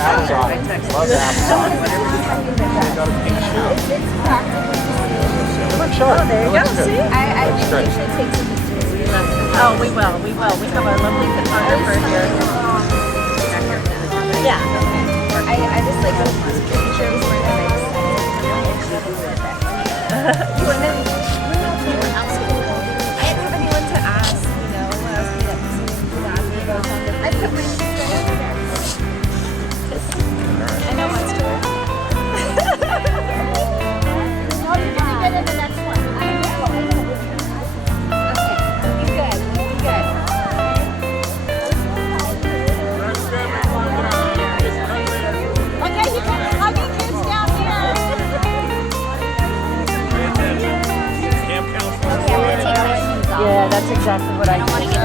Amazon. Love Amazon. They got a pink shoe. Look sharp. Oh, there you go. See? I think we should take some pictures. Oh, we will. We will. We have our lovely photographer here. Yeah. I just like was pretty sure it was more than you want to? What else? I didn't have anyone to ask. You know, what else could I ask me about something? I put my sister over there. I know what's to her. No, you can get in the next one. I know. Okay, be good. Be good. Okay, you can hug your kids down here. Yeah, that's exactly what I want to get.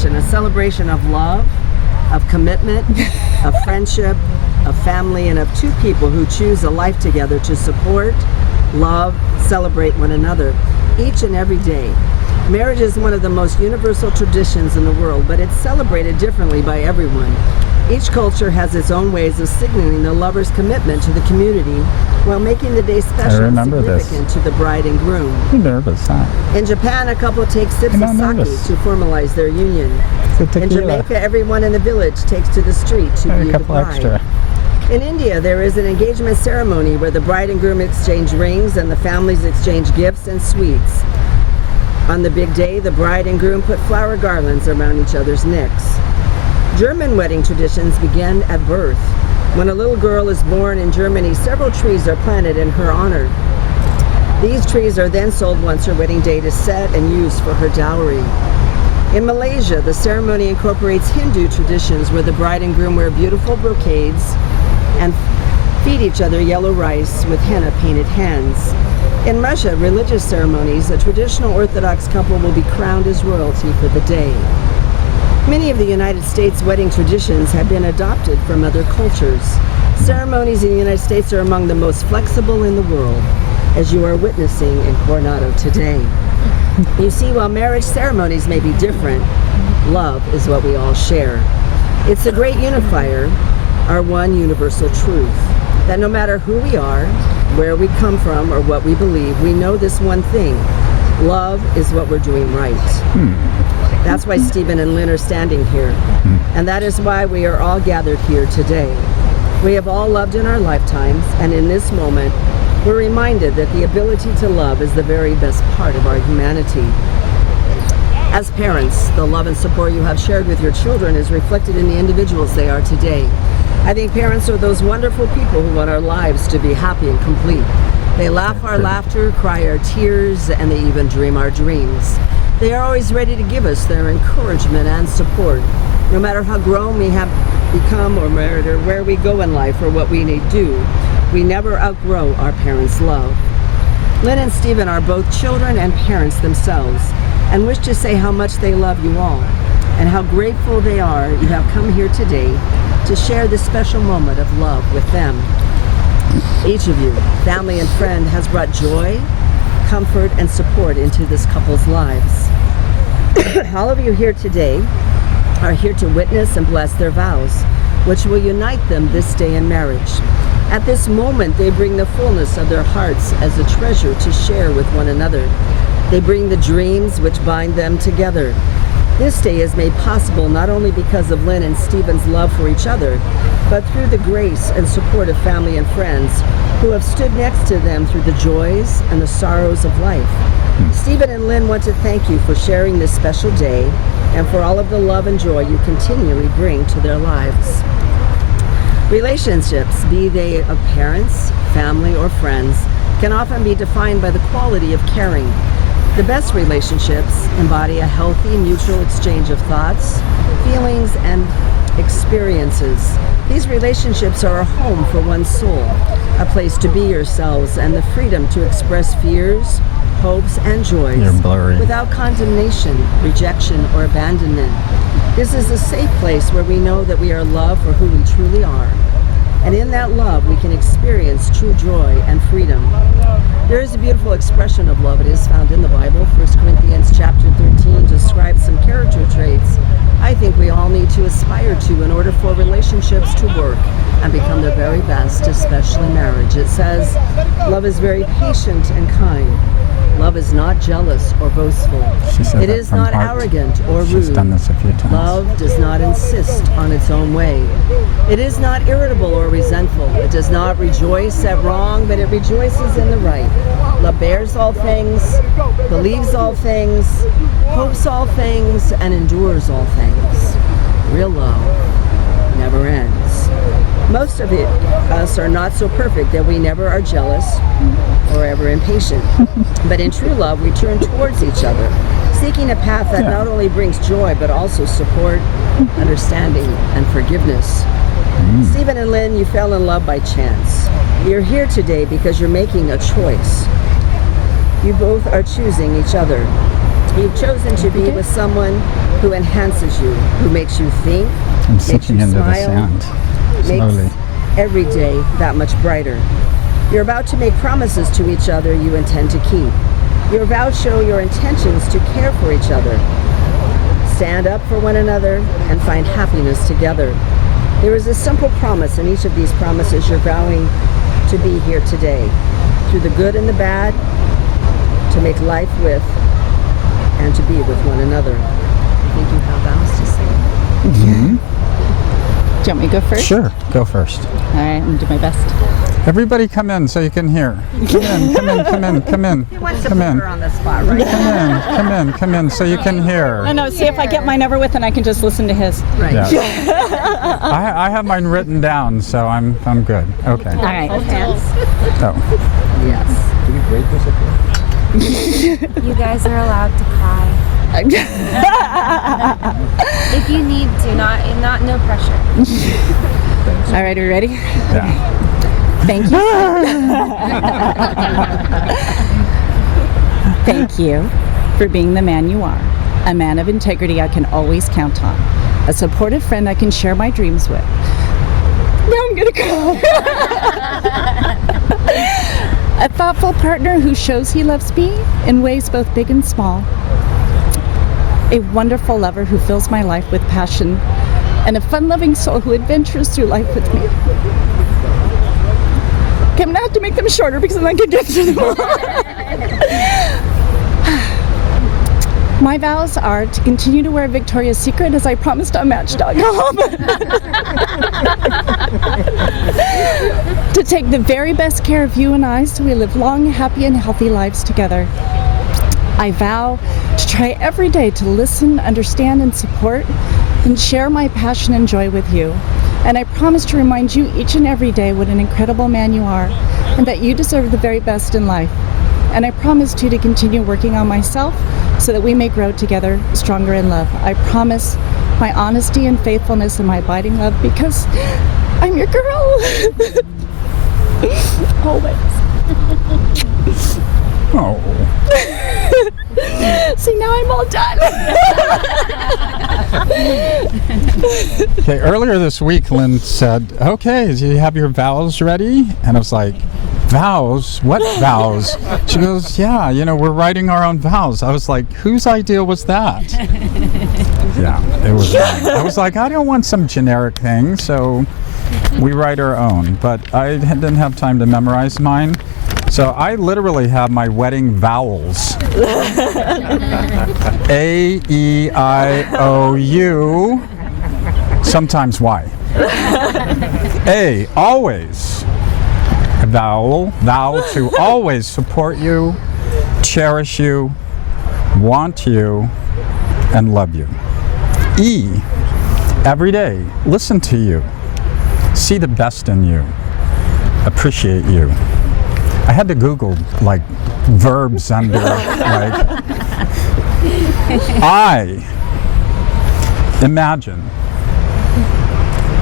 celebration, a celebration of love, of commitment, of friendship, of family, and of two people who choose a life together to support, love, celebrate one another each and every day. Marriage is one of the most universal traditions in the world, but it's celebrated differently by everyone. Each culture has its own ways of signaling the lover's commitment to the community while making the day special and significant to the bride and groom. You're nervous, huh? In Japan, a couple takes sips of I'm sake nervous. to formalize their union. It's a In tequila. Jamaica, everyone in the village takes to the street to A view the couple bride. extra. In India, there is an engagement ceremony where the bride and groom exchange rings and the families exchange gifts and sweets. On the big day, the bride and groom put flower garlands around each other's necks. German wedding traditions begin at birth. When a little girl is born in Germany, several trees are planted in her honor. These trees are then sold once her wedding date is set and used for her dowry. In Malaysia, the ceremony incorporates Hindu traditions where the bride and groom wear beautiful brocades and feed each other yellow rice with henna painted hands. In Russia, religious ceremonies, a traditional Orthodox couple will be crowned as royalty for the day. Many of the United States wedding traditions have been adopted from other cultures. Ceremonies in the United States are among the most flexible in the world, as you are witnessing in Coronado today. You see, while marriage ceremonies may be different, love is what we all share. It's the great unifier, our one universal truth, that no matter who we are, where we come from, or what we believe, we know this one thing: love is what we're doing right. That's why Stephen and Lynn are standing here. And that is why we are all gathered here today. We have all loved in our lifetimes, and in this moment, we're reminded that the ability to love is the very best part of our humanity. As parents, the love and support you have shared with your children is reflected in the individuals they are today. I think parents are those wonderful people who want our lives to be happy and complete. They laugh our laughter, cry our tears, and they even dream our dreams. They are always ready to give us their encouragement and support. No matter how grown we have become or where we go in life or what we may do, we never outgrow our parents' love. Lynn and Stephen are both children and parents themselves and wish to say how much they love you all and how grateful they are you have come here today to share this special moment of love with them. Each of you, family and friend, has brought joy, comfort, and support into this couple's lives. All of you here today are here to witness and bless their vows, which will unite them this day in marriage. At this moment, they bring the fullness of their hearts as a treasure to share with one another. They bring the dreams which bind them together. This day is made possible not only because of Lynn and Stephen's love for each other, but through the grace and support of family and friends who have stood next to them through the joys and the sorrows of life. Stephen and Lynn want to thank you for sharing this special day and for all of the love and joy you continually bring to their lives. Relationships, be they of parents, family, or friends, can often be defined by the quality of caring. The best relationships embody a healthy, mutual exchange of thoughts, feelings, and experiences. These relationships are a home for one's soul, a place to be yourselves, and the freedom to express fears, hopes, and joys You're blurry. without condemnation, rejection, or abandonment. This is a safe place where we know that we are loved for who we truly are. And in that love, we can experience true joy and freedom. There is a beautiful expression of love. It is found in the Bible. 1 Corinthians chapter 13 describes some character traits I think we all need to aspire to in order for relationships to work and become their very best, especially marriage. It says, love is very patient and kind. Love is not jealous or boastful. She said It that is from not heart. arrogant or She's rude. done this a few times. Love does not insist on its own way. It is not irritable or resentful. It does not rejoice at wrong, but it rejoices in the right. Love bears all things, believes all things, hopes all things, and endures all things. Real love never ends. Most of us are not so perfect that we never are jealous or ever impatient. But in true love, we turn towards each other, seeking a path that not only brings joy, but also support, understanding, and forgiveness. Stephen and Lynn, you fell in love by chance. You're here today because you're making a choice. You both are choosing each other. You've chosen to be with someone who enhances you, who makes you think, I'm makes sinking you into the smile, sand slowly. makes every day that much brighter. You're about to make promises to each other you intend to keep. Your vows show your intentions to care for each other. Stand up for one another and find happiness together. There is a simple promise in each of these promises you're vowing to be here today, through the good and the bad, to make life with and to be with one another. I think you have vows to say. Mm-hmm. Do you want me to go first? Sure, go first. All right, I'm going to do my best. Everybody come in so you can hear. Come in, come in, come in, come in. He wants to Come put in. her on the spot, right? Come in so you can hear. No, see if I get mine over with and I can just listen to his. Right. Yeah. I have mine written down, so I'm good. Okay. All right. Hands. Oh. Yes. Do we break this up? You guys are allowed to cry. If you need to, not no pressure. All right, are you ready? Yeah. Thank you. Thank you for being the man you are. A man of integrity I can always count on. A supportive friend I can share my dreams with. Now I'm gonna cry. A thoughtful partner who shows he loves me in ways both big and small. A wonderful lover who fills my life with passion. And a fun-loving soul who adventures through life with me. Okay, I'm gonna have to make them shorter because I'm not gonna get through them all. My vows are to continue to wear Victoria's Secret as I promised on Match.com. To take the very best care of you and I so we live long, happy, and healthy lives together. I vow to try every day to listen, understand, and support, and share my passion and joy with you. And I promise to remind you each and every day what an incredible man you are, and that you deserve the very best in life. And I promise too to continue working on myself so that we may grow together stronger in love. I promise my honesty and faithfulness and my abiding love because I'm your girl. Always. Oh. See, now I'm all done. Okay, earlier this week, Lynn said, okay, do you have your vows ready? And I was like, vows? What vows? She goes, yeah, we're writing our own vows. I was like, whose idea was that? Yeah, it was mine. I was like, I don't want some generic thing, so we write our own. But I didn't have time to memorize mine. So I literally have my wedding vowels. A, E, I, O, U, sometimes Y. A, always. A vow to always support you, cherish you, want you, and love you. E, every day, listen to you, see the best in you, appreciate you. I had to Google verbs under I imagine.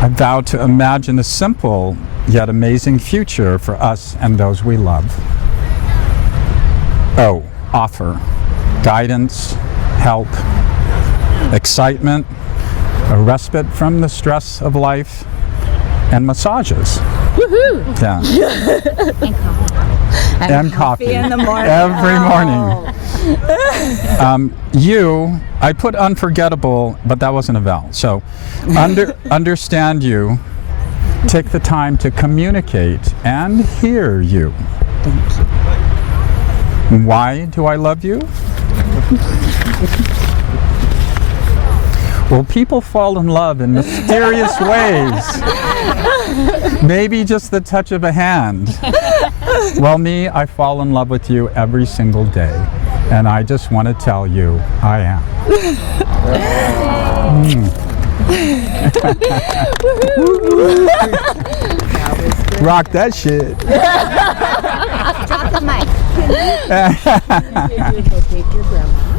I vow to imagine a simple yet amazing future for us and those we love. O, offer guidance, help, excitement, a respite from the stress of life, and massages. Woohoo! Yeah. And coffee in the morning. every morning. You, I put unforgettable, but that wasn't a vowel. So, understand you, take the time to communicate and hear you. Thank you. Why do I love you? Well, people fall in love in mysterious ways. Maybe just the touch of a hand. Well, me, I fall in love with you every single day. And I just want to tell you, I am. Rock that shit. Drop the mic. Take your grandma.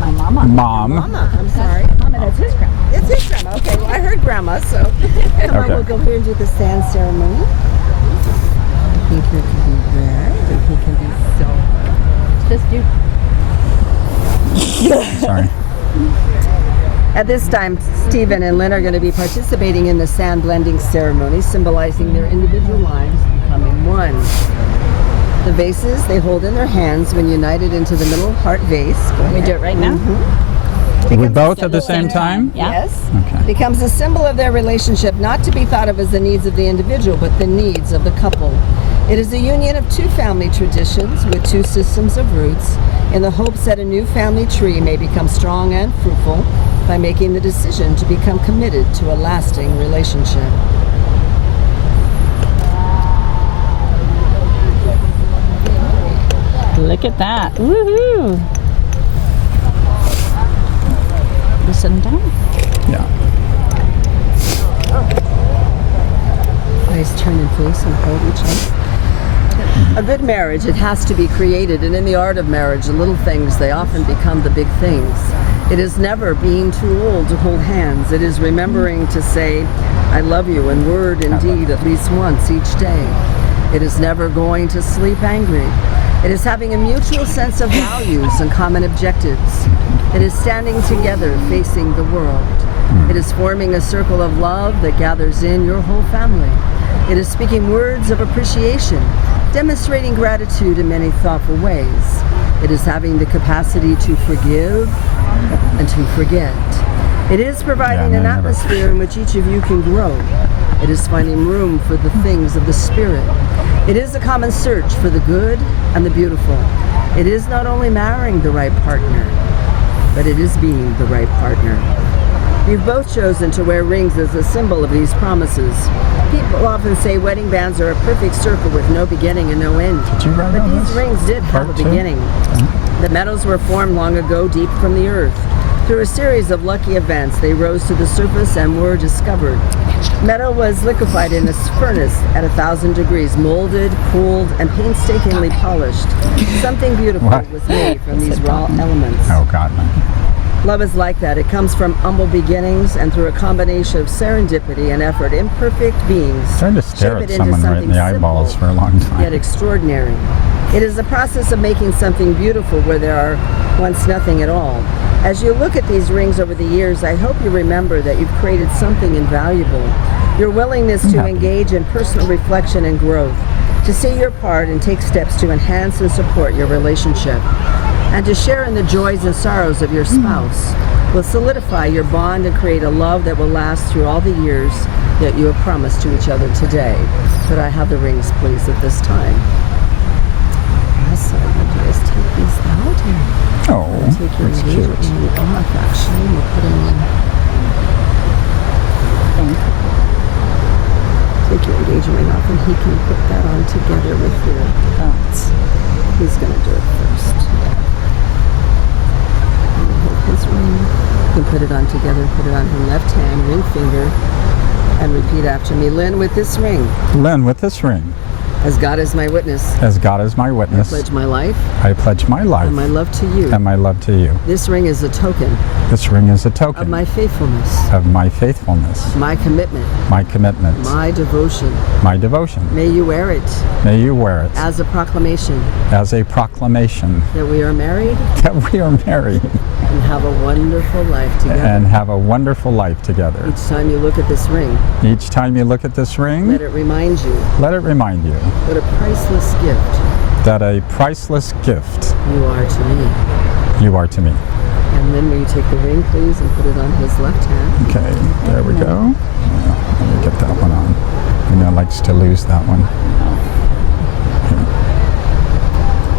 My mama. Mom. Mama, I'm sorry. Mama, that's his grandma. It's his grandma. Okay, well, I heard grandma, so come on, we'll go here and do the sand ceremony. I think he can be red, and he can be silver. Just you. Sorry. At this time, Stephen and Lynn are going to be participating in the sand blending ceremony, symbolizing their individual lives becoming one. The vases they hold in their hands when united into the middle heart vase. Can we do it right now? We both at the same time? Yeah. Yes. Okay. Becomes a symbol of their relationship, not to be thought of as the needs of the individual, but the needs of the couple. It is a union of two family traditions with two systems of roots, in the hopes that a new family tree may become strong and fruitful by making the decision to become committed to a lasting relationship. Look at that. Woohoo! You sitting down? Yeah. Nice turn and face and hold each other. A good marriage, it has to be created, and in the art of marriage, the little things, they often become the big things. It is never being too old to hold hands. It is remembering to say, I love you in word and deed at least once each day. It is never going to sleep angry. It is having a mutual sense of values and common objectives. It is standing together facing the world. It is forming a circle of love that gathers in your whole family. It is speaking words of appreciation, demonstrating gratitude in many thoughtful ways. It is having the capacity to forgive and to forget. It is providing an atmosphere in which each of you can grow. It is finding room for the things of the spirit. It is a common search for the good and the beautiful. It is not only marrying the right partner, but it is being the right partner. You've both chosen to wear rings as a symbol of these promises. People often say wedding bands are a perfect circle with no beginning and no end. Did you write But on these this? rings did have a Part two? beginning. The metals were formed long ago deep from the earth. Through a series of lucky events, they rose to the surface and were discovered. Metal was liquefied in a furnace at 1,000 degrees, molded, cooled, and painstakingly polished. Something beautiful What? was made from these raw elements. Oh, God, no. Love is like that. It comes from humble beginnings and through a combination of serendipity and effort. Imperfect beings Trying to stare shape at it into someone right in something the eyeballs simple, for a long time. yet extraordinary. It is a process of making something beautiful where there are once nothing at all. As you look at these rings over the years, I hope you remember that you've created something invaluable. Your willingness to happy. engage in personal reflection and growth, to see your part and take steps to enhance and support your relationship, and to share in the joys and sorrows of your spouse will solidify your bond and create a love that will last through all the years that you have promised to each other today. Could I have the rings, please, at this time? Yes, I would you guys take these out and Oh, take your that's engagement cute. ring off, actually, and we'll put them in. Take your engagement ring off, and he can put that on together with your thoughts. He's going to do it first. And we'll hold his ring. You can put it on together, put it on her left hand, ring finger, and repeat after me. Lynn, with this ring, Lynn, with this ring, as God is my witness, as God is my witness, pledge my life I pledge my life and my love to you. and my love to you. This ring is a token This ring is a of token my faithfulness, of my faithfulness, my commitment, my commitment, my devotion. my devotion. May you wear it May you wear it as a proclamation as a proclamation that we are married that we are married and have a wonderful life together. and have a wonderful life together. Each time you look at this ring, Each time you look at this ring, let it remind you let it remind you what a priceless gift that a priceless gift you are to me. you are to me. And then will you take the ring, please, and put it on his left hand? Okay, there we go. Let me get that one on. Nina likes to lose that one.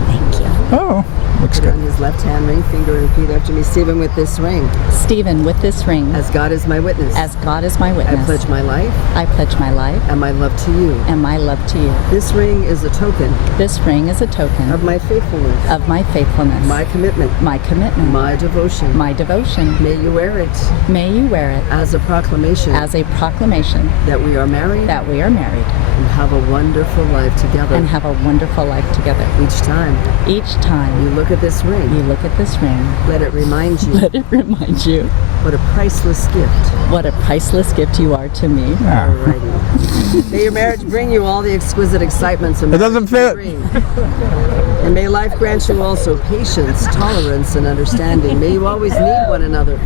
Thank you. Oh, looks Put it good. on his left hand, ring finger, and repeat after me. Stephen, with this ring, Stephen, with this ring, as God is my witness, as God is my I witness, pledge my life I pledge my life and my love to you. and my love to you. This ring is a token This ring is a token of my faithfulness, of my faithfulness, my commitment, my commitment, my devotion. my devotion. May you wear it May you wear it as a proclamation as a proclamation that we are married that we are married And have a wonderful life together. And have a wonderful life together. Each time Each time you look at this ring, you look at this ring, let it remind you let it remind you what a priceless gift. what a priceless gift you are to me. Alrighty. May your marriage bring you all the exquisite excitements of It doesn't fit. And may life grant you also patience, tolerance, and understanding. May you always need one another,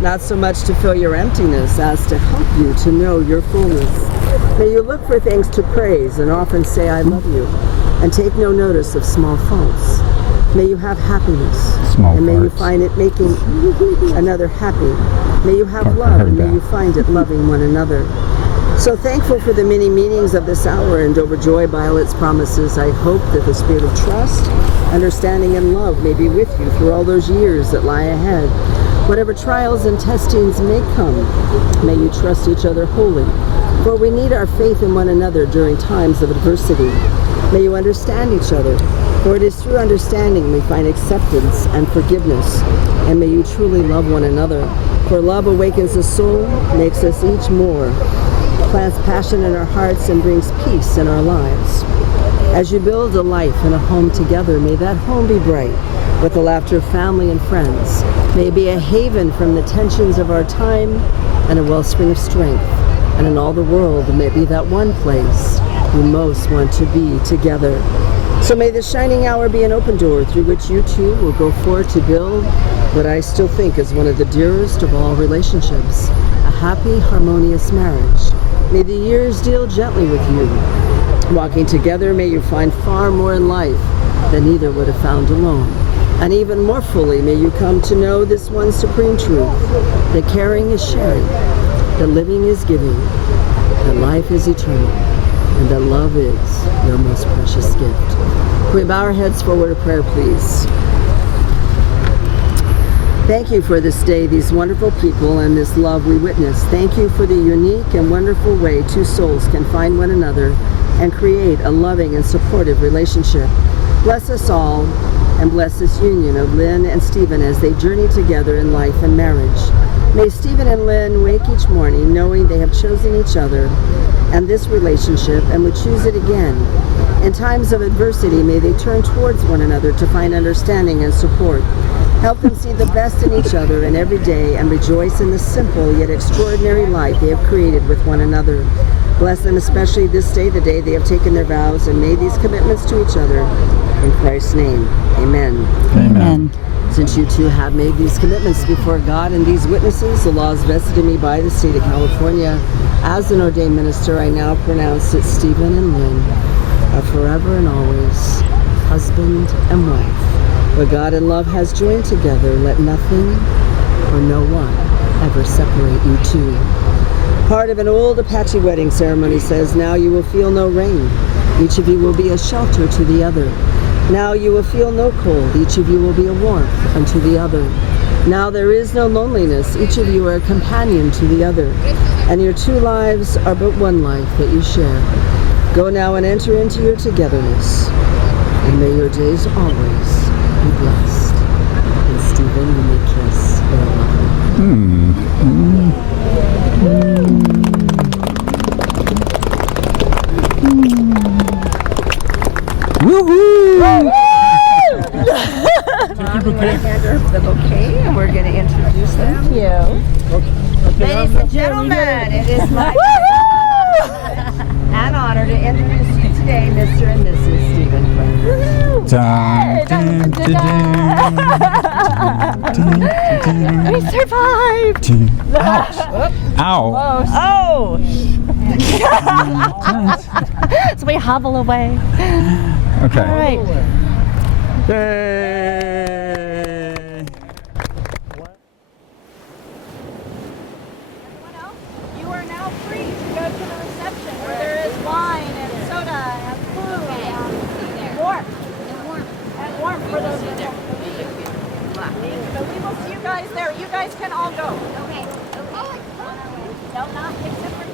not so much to fill your emptiness as to help you to know your fullness. May you look for things to praise and often say, I love you, and take no notice of small faults. May you have happiness, Small and may you farts. find it making another happy. May you have I love, heard and may that. you find it loving one another. So thankful for the many meanings of this hour and overjoyed by all its promises, I hope that the spirit of trust, understanding, and love may be with you through all those years that lie ahead. Whatever trials and testings may come, may you trust each other wholly, for we need our faith in one another during times of adversity. May you understand each other, for it is through understanding we find acceptance and forgiveness, and may you truly love one another, for love awakens the soul, makes us each more, plants passion in our hearts, and brings peace in our lives. As you build a life and a home together, may that home be bright with the laughter of family and friends. May it be a haven from the tensions of our time and a wellspring of strength. And in all the world, may it be that one place we most want to be together. So may the shining hour be an open door through which you two will go forth to build what I still think is one of the dearest of all relationships, a happy, harmonious marriage. May the years deal gently with you. Walking together, may you find far more in life than either would have found alone. And even more fully, may you come to know this one supreme truth, that caring is sharing, that living is giving, that life is eternal, and that love is your most precious gift. Can we bow our heads for a word of prayer, please? Thank you for this day, these wonderful people, and this love we witness. Thank you for the unique and wonderful way two souls can find one another and create a loving and supportive relationship. Bless us all, and bless this union of Lynn and Stephen as they journey together in life and marriage. May Stephen and Lynn wake each morning knowing they have chosen each other and this relationship and would choose it again. In times of adversity, may they turn towards one another to find understanding and support. Help them see the best in each other and every day and rejoice in the simple yet extraordinary life they have created with one another. Bless them especially this day, the day they have taken their vows and made these commitments to each other. In Christ's name, amen. Amen. Since you two have made these commitments before God and these witnesses, the laws vested in me by the state of California, as an ordained minister, I now pronounce that Stephen and Lynn are forever and always husband and wife. What God and love has joined together, let nothing or no one ever separate you two. Part of an old Apache wedding ceremony says, now you will feel no rain. Each of you will be a shelter to the other. Now you will feel no cold. Each of you will be a warmth unto the other. Now there is no loneliness. Each of you are a companion to the other. And your two lives are but one life that you share. Go now and enter into your togetherness. And may your days always be blessed. And Stephen, you may kiss your lover. Woohoo! I'm going to hand her the bouquet and we're going to introduce them. Thank you. Ladies and gentlemen, it is my an honor to introduce you today, Mr. and Mrs. Stephen Quinn. Dun, dun, dun, dun. We survived! Ouch. Ow. Oh! So we hobble away. Okay. All right. Yay. Everyone else, you are now free to go to the reception where there is wine and soda and food and warmth for those who are But we will see you guys there. You guys can all go. Okay. No, not except for